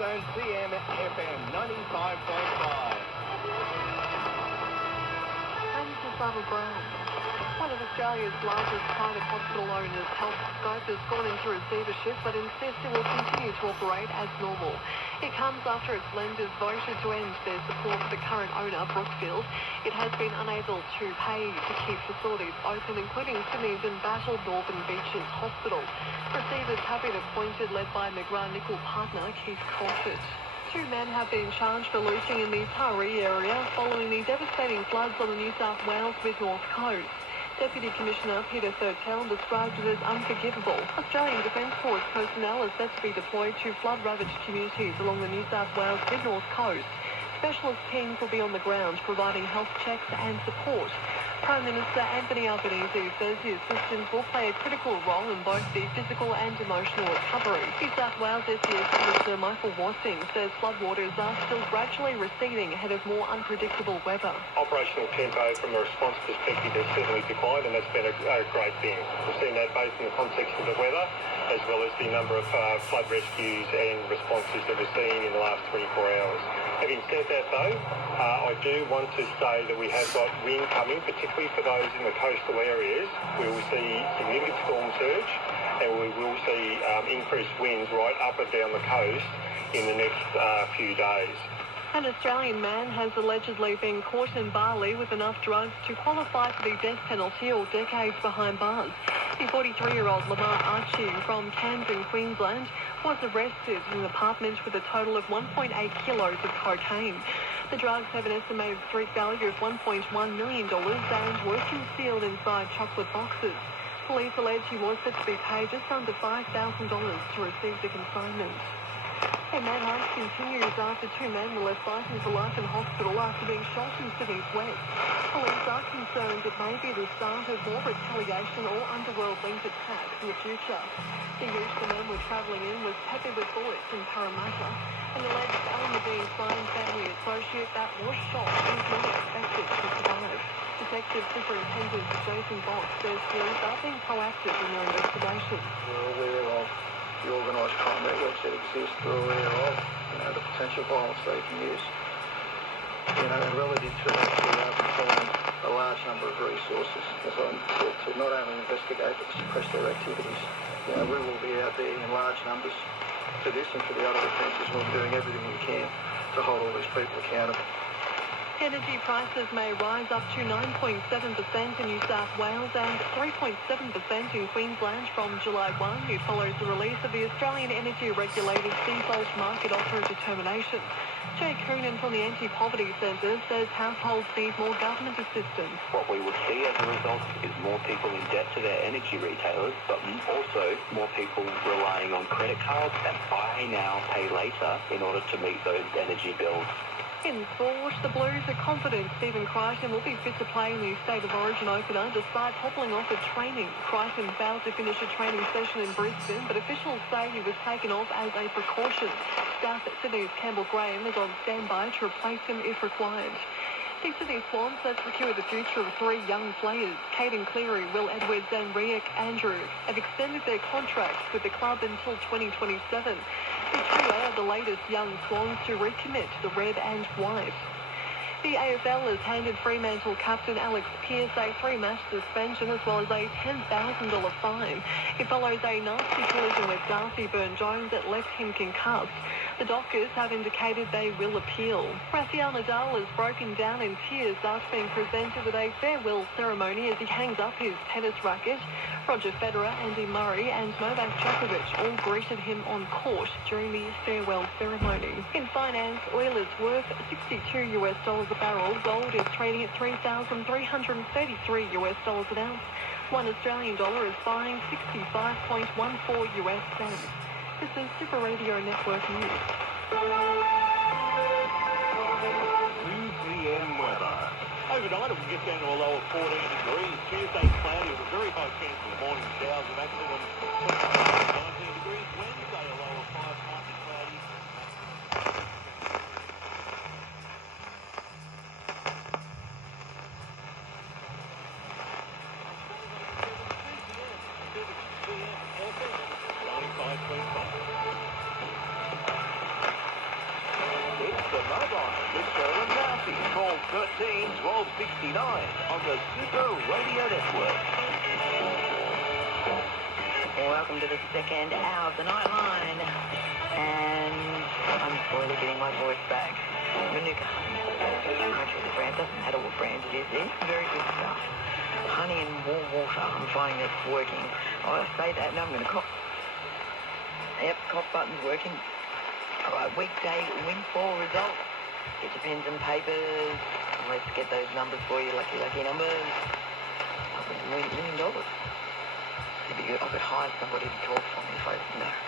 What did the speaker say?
Zone CM FM 95.5. Barbara Brown. One of Australia's largest private hospital owners, Healthscope, has gone into receivership but insists it will continue to operate as normal. It comes after its lenders voted to end their support for the current owner, Brookfield. It has been unable to pay to keep facilities open, including Sydney's embattled Northern Beaches Hospital. Receivers have been appointed, led by McGrath-Nicol partner Keith Crawford. Two men have been charged for looting in the Taree area following the devastating floods on the New South Wales mid-north coast. Deputy Commissioner Peter Thurtell described it as unforgivable. Australian Defence Force personnel are set to be deployed to flood-ravaged communities along the New South Wales mid-north coast. Specialist teams will be on the ground providing health checks and support. Prime Minister Anthony Albanese says his assistance will play a critical role in both the physical and emotional recovery. New South Wales SES Minister Michael Wassing says floodwaters are still gradually receding ahead of more unpredictable weather. Operational tempo from a response perspective has certainly declined, and that's been a great thing. We've seen that both in the context of the weather as well as the number of flood rescues and responses that we've seen in the last 24 hours. Having said that though, I do want to say that we have got wind coming, particularly for those in the coastal areas. We will see significant storm surge and we will see increased winds right up and down the coast in the next few days. An Australian man has allegedly been caught in Bali with enough drugs to qualify for the death penalty or decades behind bars. The 43-year-old Lamar Archie from Cairns in Queensland was arrested in an apartment with a total of 1.8 kilos of cocaine. The drugs have an estimated street value of $1.1 million and were concealed inside chocolate boxes. Police allege he was set to be paid just under $5,000 to receive the consignment. A manhunt continues after two men were left fighting for life in hospital after being shot in Sydney's west. Police are concerned it may be the start of more retaliation or underworld-linked attacks in the future. The ute the men were travelling in was peppered with bullets in Parramatta. An alleged Alan Levine's fine family associate that was shot is not expected to survive. Detective Superintendent Jason Box says police are being proactive in their investigations. We're aware of the organised crime networks that exist. We're aware of the potential violence they can use. And relative to that, we are deploying a large number of resources, as I said, to not only investigate but suppress their activities. We will be out there in large numbers for this and for the other offences. We'll be doing everything we can to hold all these people accountable. Energy prices may rise up to 9.7% in New South Wales and 3.7% in Queensland from July 1. It follows the release of the Australian Energy Regulator's default market offer determination. Jay Coonan from the Anti-Poverty Centre says households need more government assistance. What we will see as a result is more people in debt to their energy retailers, but also more people relying on credit cards and buy now, pay later in order to meet those energy bills. In sport, the Blues are confident Stephen Crichton will be fit to play in the State of Origin opener despite hobbling off at training. Crichton failed to finish a training session in Brisbane, but officials say he was taken off as a precaution. South Sydney's Campbell Graham is on standby to replace him if required. The Sydney Swans have secured the future of three young players. Caden Cleary, Will Edwards and Riek Andrews have extended their contracts with the club until 2027. The trio are the latest young Swans to recommit to the red and white. The AFL has handed Fremantle captain Alex Pearce a 3-match suspension as well as a $10,000 fine. It follows a nasty collision with Darcy Byrne-Jones that left him concussed. The Dockers have indicated they will appeal. Rafael Nadal has broken down in tears after being presented with a farewell ceremony as he hangs up his tennis racket. Roger Federer, Andy Murray and Novak Djokovic all greeted him on court during the farewell ceremony. In finance, oil is worth $62 a barrel. Gold is trading at $3,333 an ounce. $1 Australian dollar is buying 65.14 US cents. This is Super Radio Network News. 2 p.m. weather. Overnight it will get down to a low of 14 degrees. Tuesday cloudy with a very high chance of morning showers. A maximum of 19 degrees. Wednesday a low of 5, partly cloudy. 12:69 on the Super Radio Network. Welcome to the second hour of the Nightline. And I'm slowly getting my voice back. Manuka honey. Country the brand. Doesn't matter what brand it is. It's very good stuff. Honey and warm water. I'm finding it's working. I say that now I'm going to cough. Yep, cough button's working. All right, weekday windfall results. Get your pens and papers. Let's get those numbers for you. Lucky, lucky numbers. $1 million. Maybe I could hire somebody to talk for me if I know.